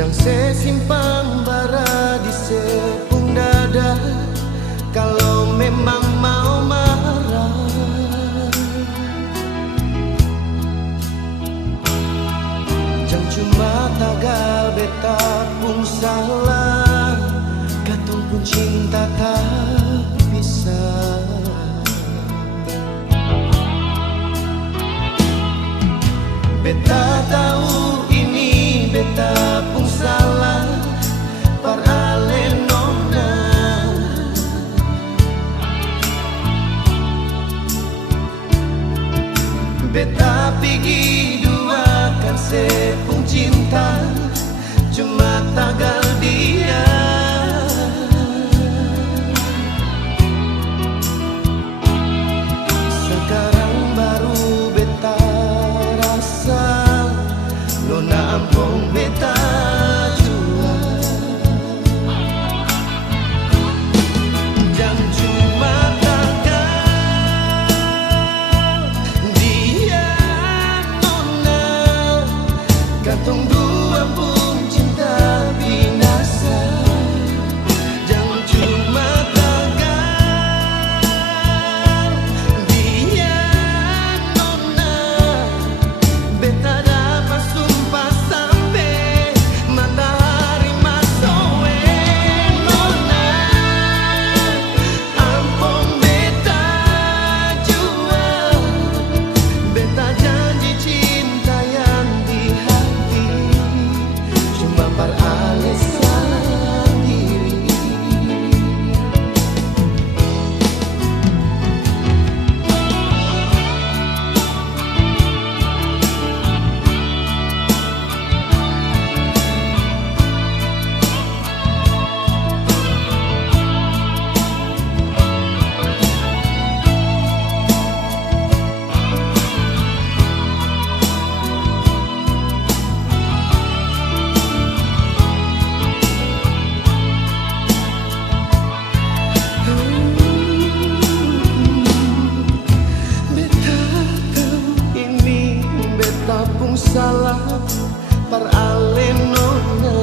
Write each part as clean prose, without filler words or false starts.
Jang se simpang bara di sepung dada, kalau memang mau marah. Jang cuma tagal beta pun salah, katong pun cinta tak bisa. Beta tahu ini beta pun salah, parale nona. Beta pergi dua kan sepung cinta, cuma tagal dia. Sekarang baru beta rasa, nona ampun beta jua. Jang cuma tagal dia nona, katong dua pun cinta binasa. Jang cuma tagal dia nona, beta dapat sumpah sampai matahari masuk. Nona ampun beta jua, beta janji cinta yang di hati cuma peralasan diri. Beta tahu ini beta pun salah perale nona.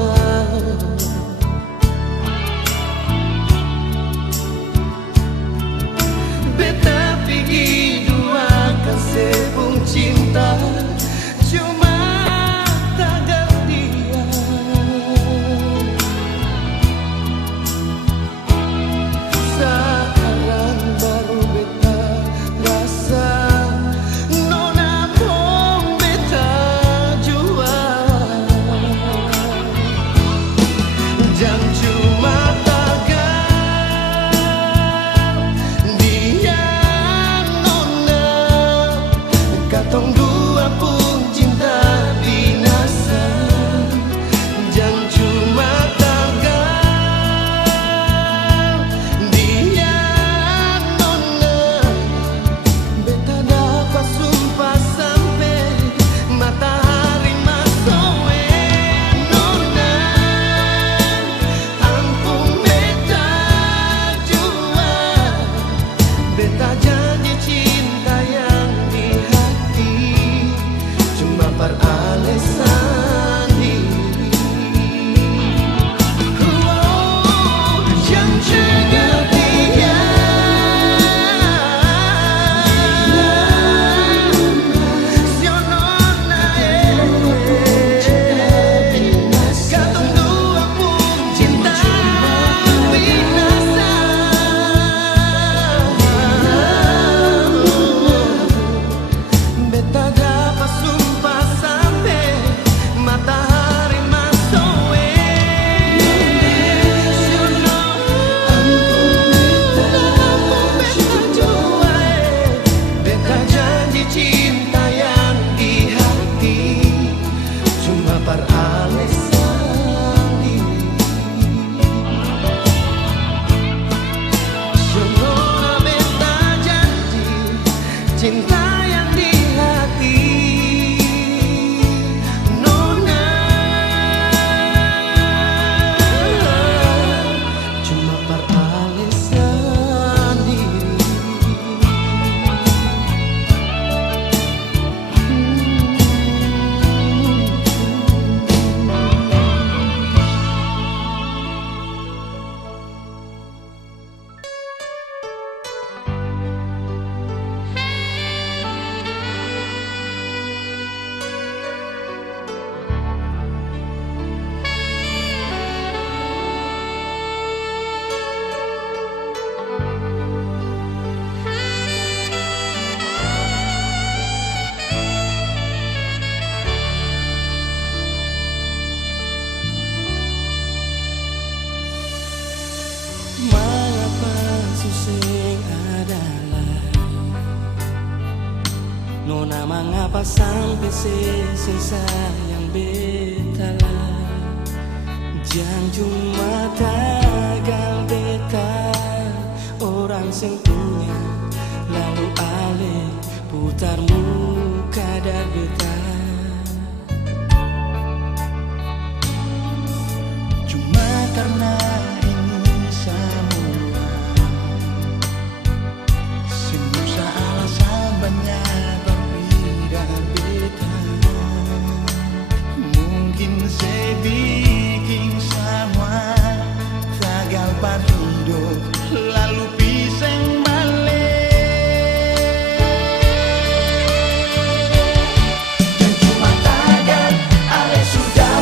Beta pergi dua kan sepung cinta, cuma tagal dia. Sekarang baru beta rasa, nona pun beta jua. Jang cuma tagal dia nona, katong dua pun cinta binasa. Jang cuma tagal dia nona, beta dapat sumpah sampai matahari masuk. Nona ampun beta jua, beta janji cinta yang di hati cuma peralasan diri. Yang jaga dia, si nona katong dua pun cinta binasa. Beta dapat sumpah sampai matahari masuk. Si nona ampun beta jua, beta janji cinta yang di hati cuma peralasan diri. Nona beta janji cinta yang di hati, nona cuma peralasan diri. Nona mengapa sampai sesi sayang betala. Jangan cuma tagal beta orang sing punya, lalu ale putar muka dar beta. Cuma karena ini semua, semua alasan banyak berbeda beta. Mungkin saya bikin semua gagal berhidup, lalu pisang balik. Dan cuma tagal ale sudah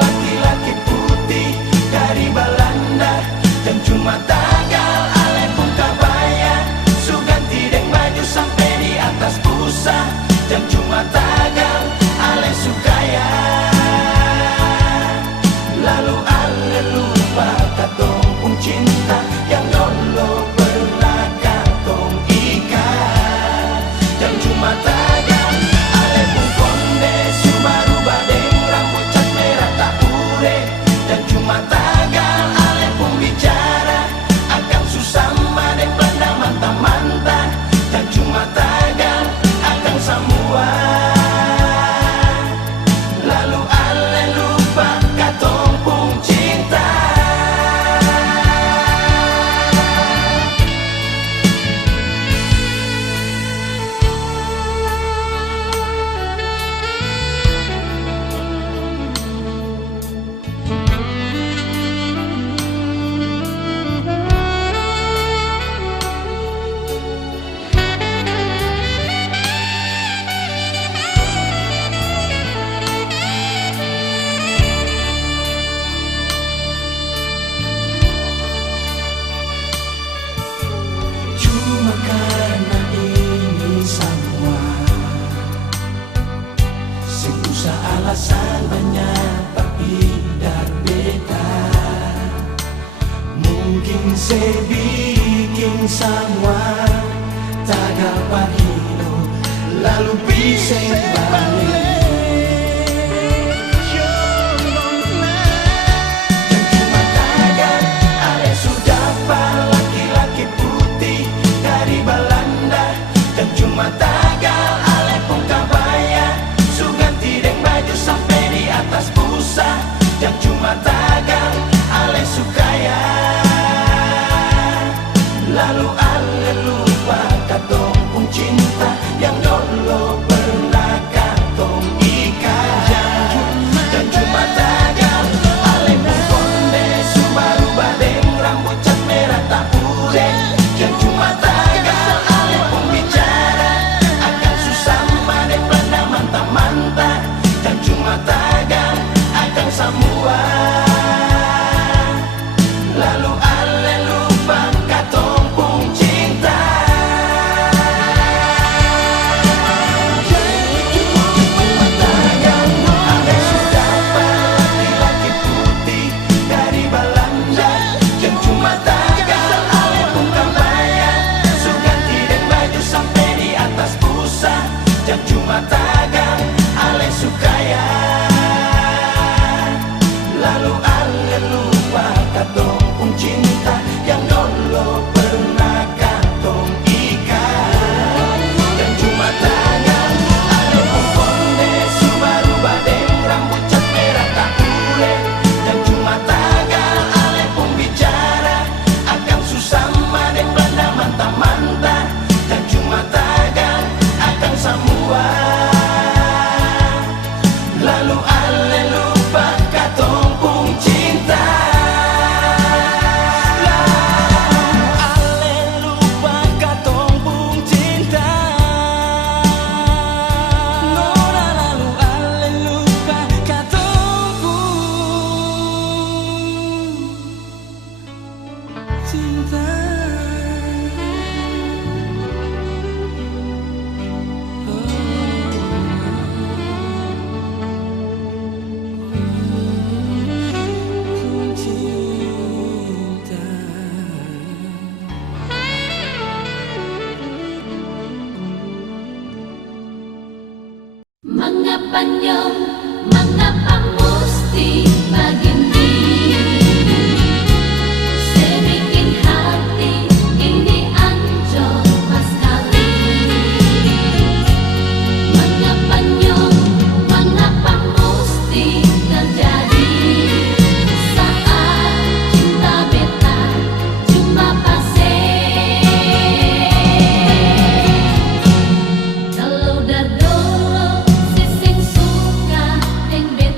laki-laki putih dari Belanda. Dan cuma tagal ale pun kabaya su ganti deng baju sampai di atas busa. Dan cuma tagal ale su kaya, lalu ale lupa katong pun cinta yang dulu pernah katong ikat. Dan cuma tagal ale pun konde su baru badeng rambut cat merah tak ure. Dan cuma tagal ale pun bicara akan susama deng Belanda mantap-mantap. Dan cuma tagal akan semua, lalu ale lupa katong pun cinta. Cuma karena ini semua, seusah alasan banyak berpindah beta. Mungkin saya bikin semua tak dapat hidup, lalu bisa balik. Dan cuma tagal ale sudah laki-laki putih dari Belanda. Dan cuma tagal ale pun kabaya su ganti deng baju sampai di atas busa. Dan cuma tagal ale su kaya, lalu ale lupa katong pun cinta yang dulu pernah katong ikat. Dan cuma tagal ale pun konde su baru badeng rambut cat merah tak ure. Dan cuma tagal ale pun bicara Mengapa nyong, mengapa musti begini? Sebikin hati ini ancur sekali. Mengapa nyong, mengapa musti terjadi? Saat cinta beta cuma pase. Kalau dah dulu sising suka yang beta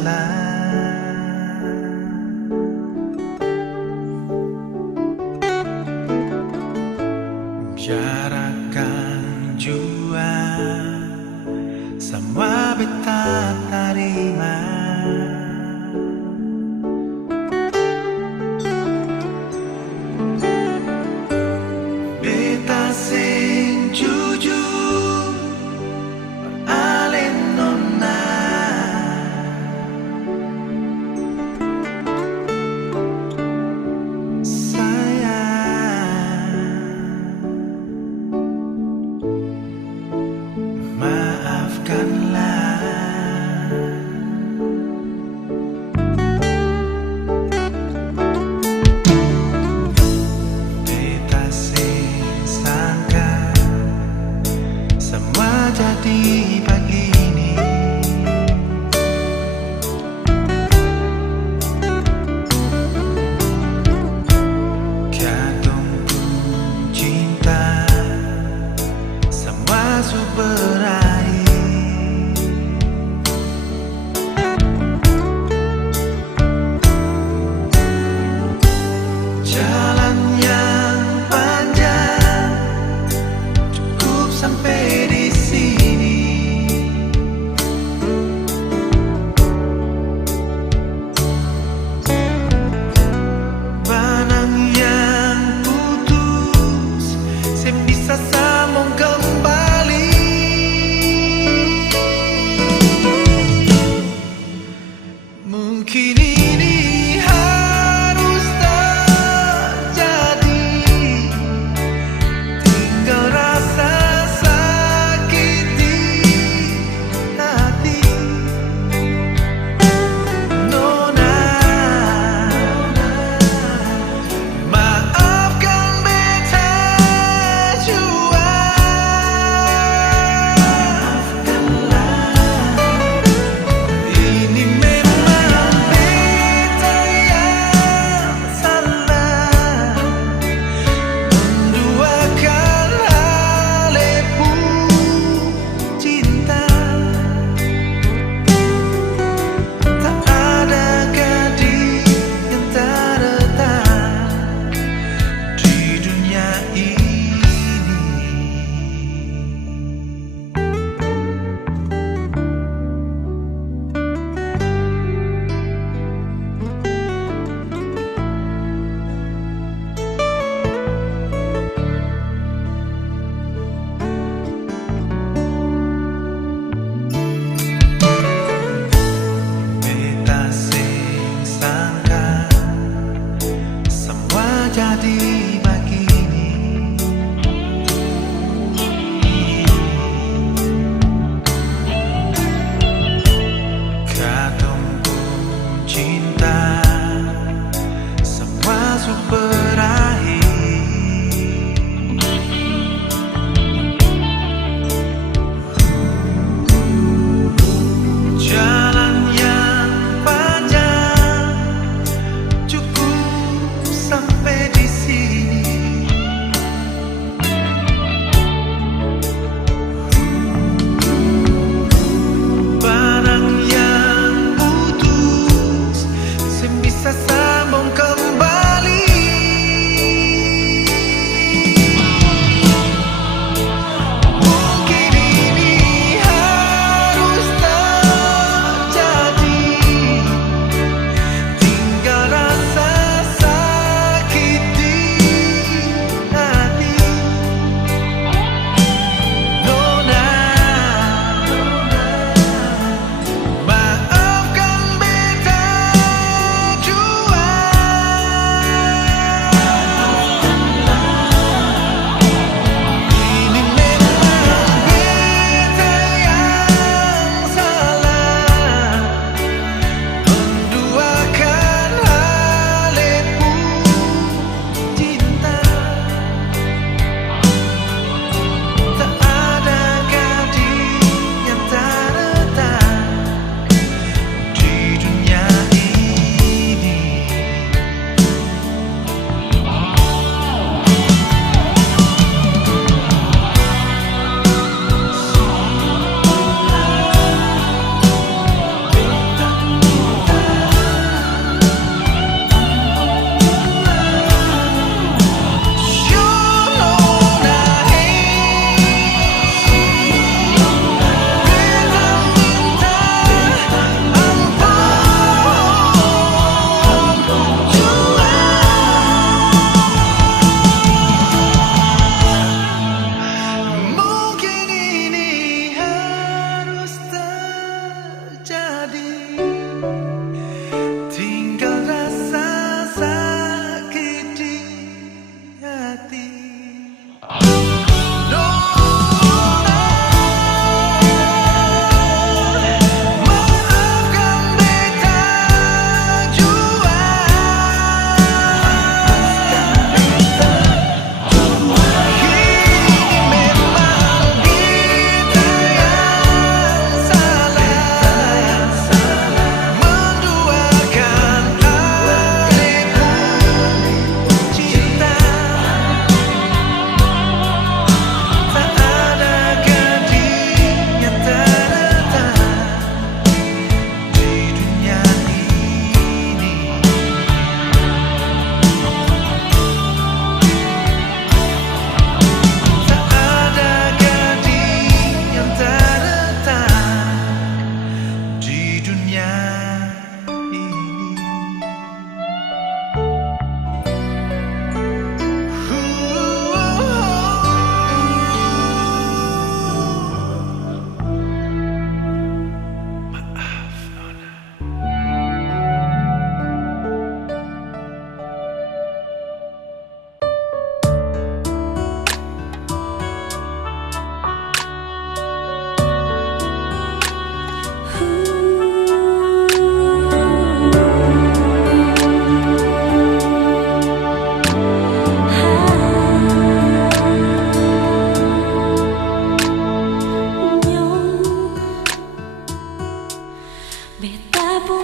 salah. Biarkan jua semua beta terima. Beta sing jujur alen nona. Maafkanlah. Beta sing sangka semua jadi begini. Katong pun cinta semua berakhir. Jalan yang panjang cukup sampai di sini. Benang yang putus sem bisa sambung kembali. Mungkin ini harus terjadi. Tinggal rasa sakit di hati. Nona, maafkan beta jua. Ini memang beta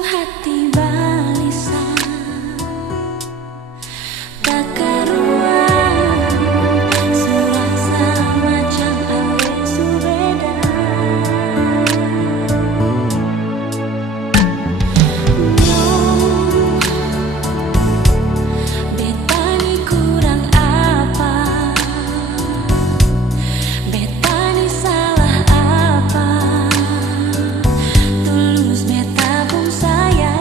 hati balisan tak karuan, serasa macam air sureda. Betani kurang apa, betani salah apa, tulus beta pun sayang.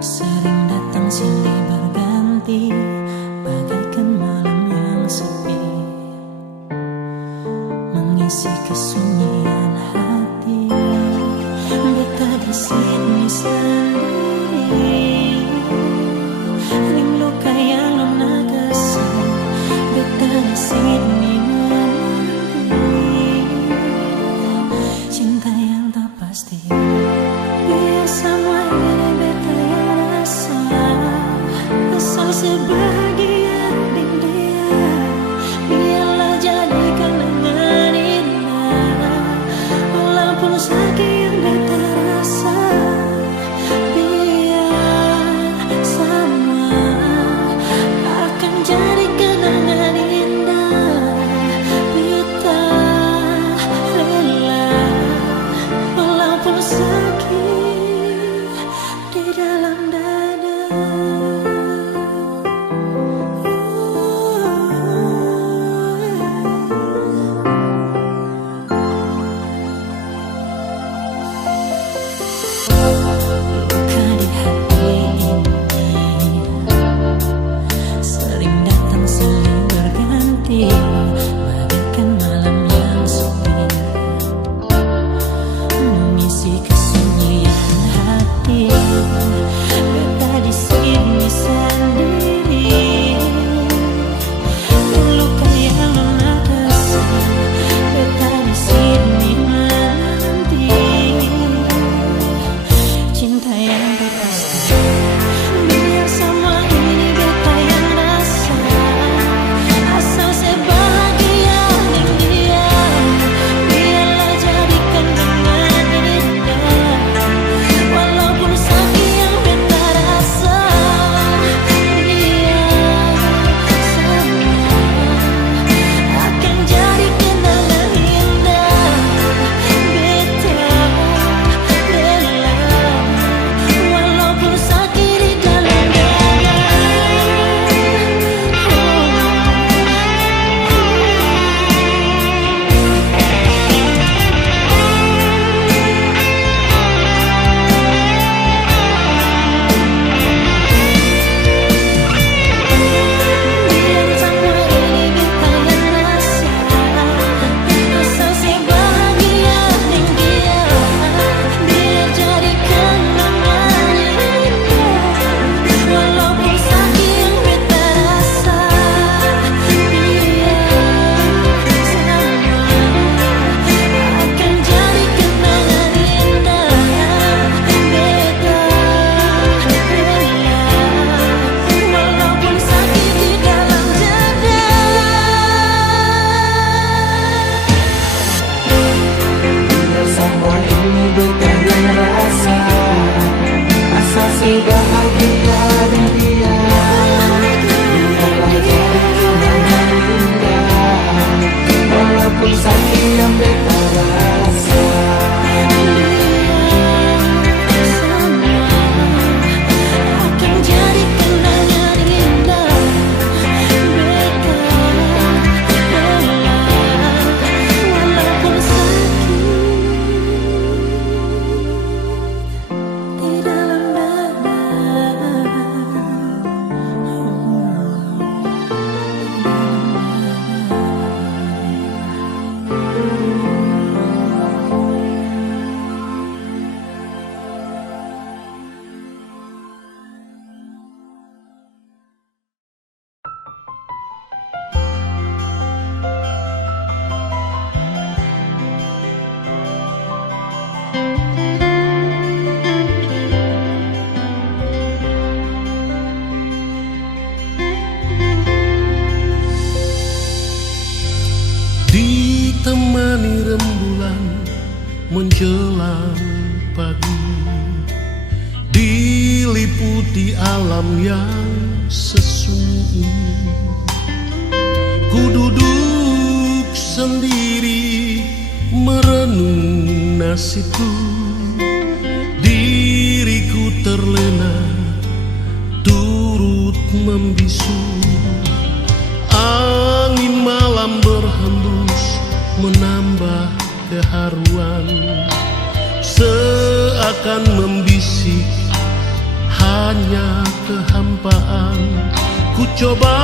sering datang silih berganti, bagaikan malam yang sepi, mengisi kesunyian hati. Beta di sini sendiri, rindu kayak nona kasih. Beta di sini menanti cinta yang tak pasti. Biar semua ini beta yang rasa, asal sebahagia dengan dia. Biarlah jadikan dengan indah, walaupun sakit yang beta rasa. Biar semua akan jadi kenangan indah. Beta rela walaupun sakit di dalam dada. Luka di hati ini sering datang silih berganti, bagaikan malam yang sepi, mengisi kesunyian hati. Beta di sini sendiri, luka yang nona kasih. Beta di sini menanti cinta yang tak pasti. Biar semua ini beta yang rasa, asal sebahagia dengan dia. Biarlah jadikan dengan indah, walaupun sakit yang beta rasa. Biar semua akan jadi kenangan indah. Beta rela walaupun sakit di dalam dada. Biar semua ini beta yang rasa, asal sebahagia dengan dia. Biar jadi kenangan indah, walaupun sakit yang beta rasa. Biar semua akan jadi kenangan indah. Beta rela walaupun sakit di dalam dada. Semua ini beta yang rasa, asal sebahagia dengan dia. Biarlah jadi kenangan indah, walaupun sakit yang beta rasa. Semua akan jadi kenangan indah. Beta rela walaupun sakit di dalam dada. Ditemani rembulan menjelang pagi, diliputi alam yang sesungguh. Ku duduk sendiri merenung nasibku, diriku terlena turut membisu. Angin malam berhembus menambah keharuan, seakan membisik hanya hanya kehampaan. Ku coba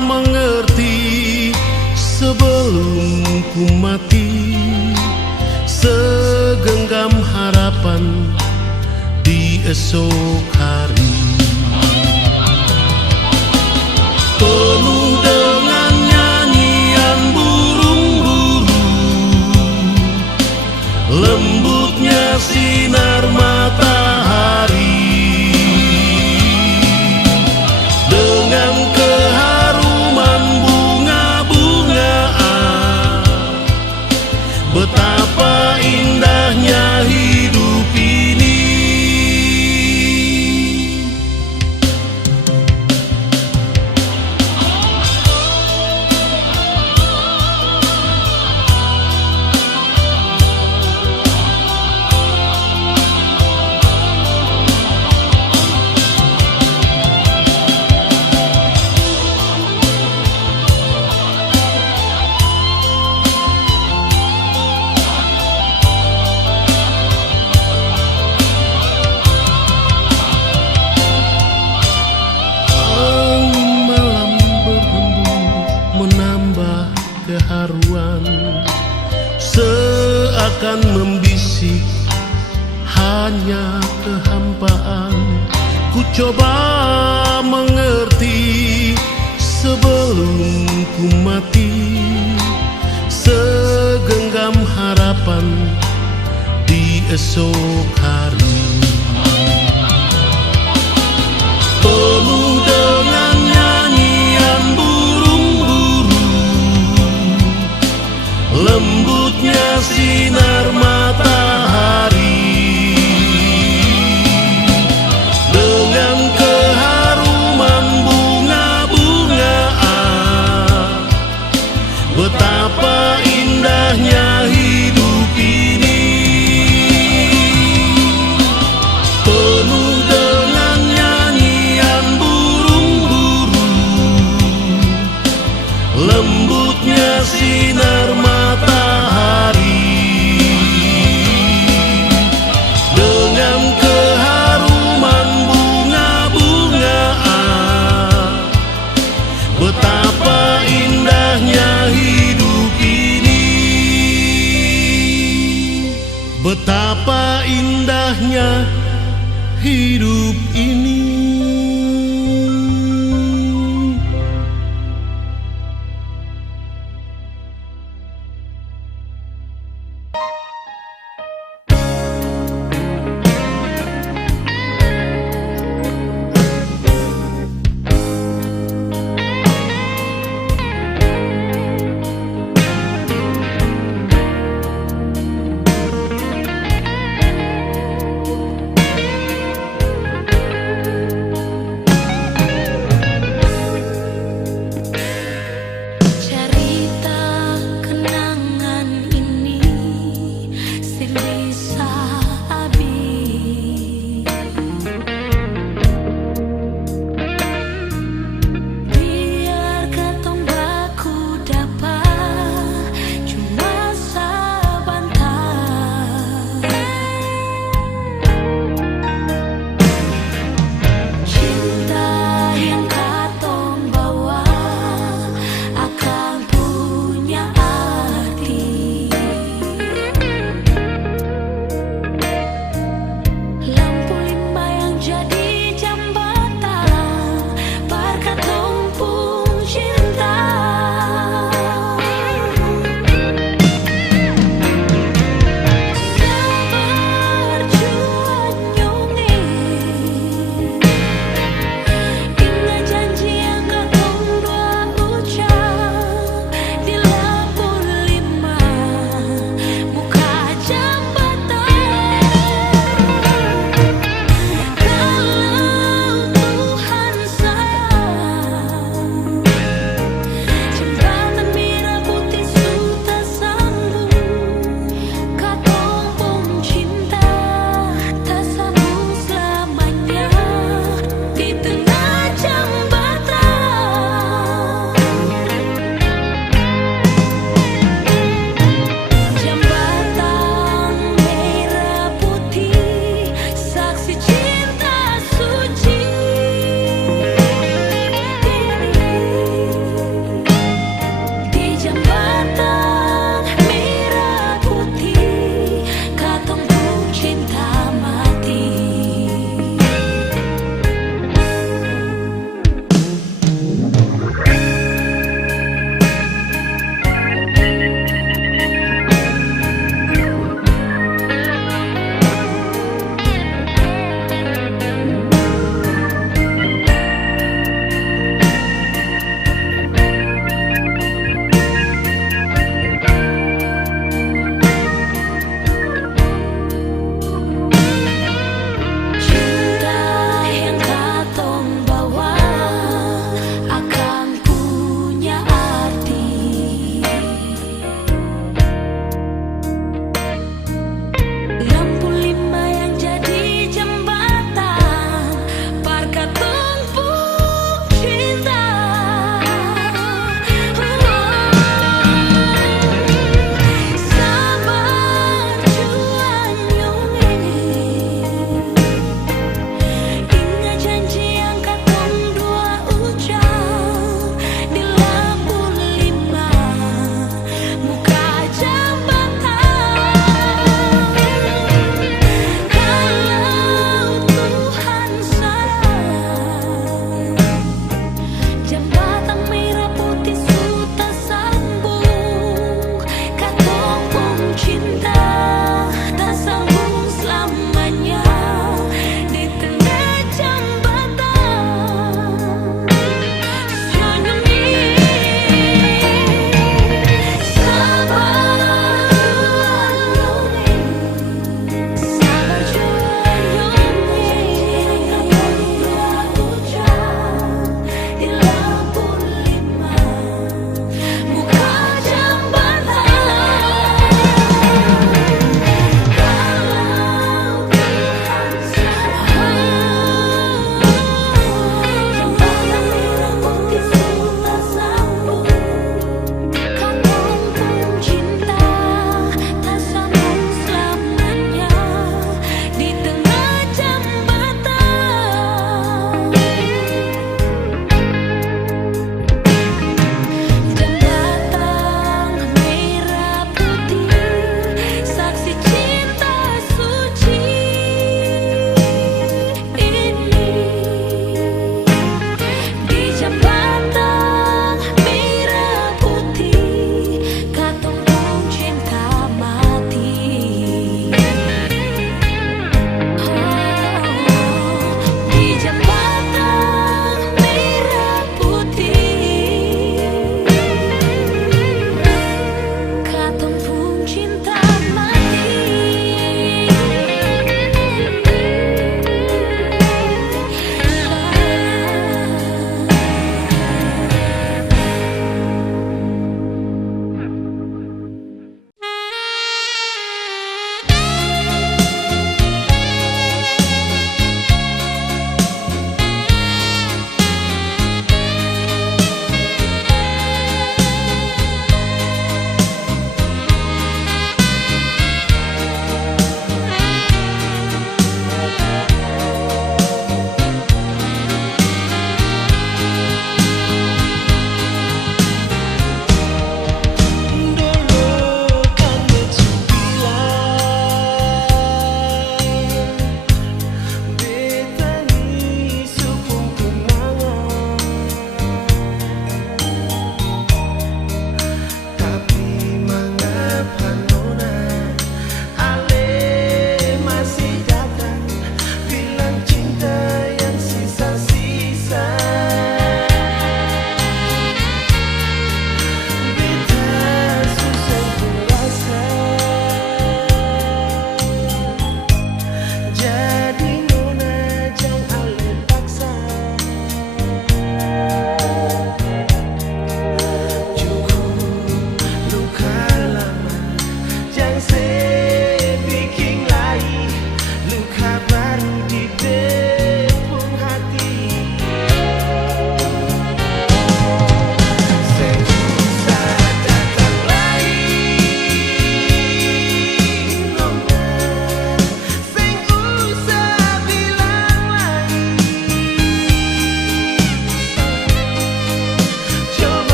mengerti sebelum ku mati. Segenggam harapan di esok hari, penuh dengan nyanyian burung-burung, lembutnya sinar matahari, dengan keharuman bunga-bungaan. Betapa indahnya hidup ini. Keharuan seakan membisik, hanya kehampaan. Ku coba mengerti sebelum ku mati. Segenggam harapan di esok hari,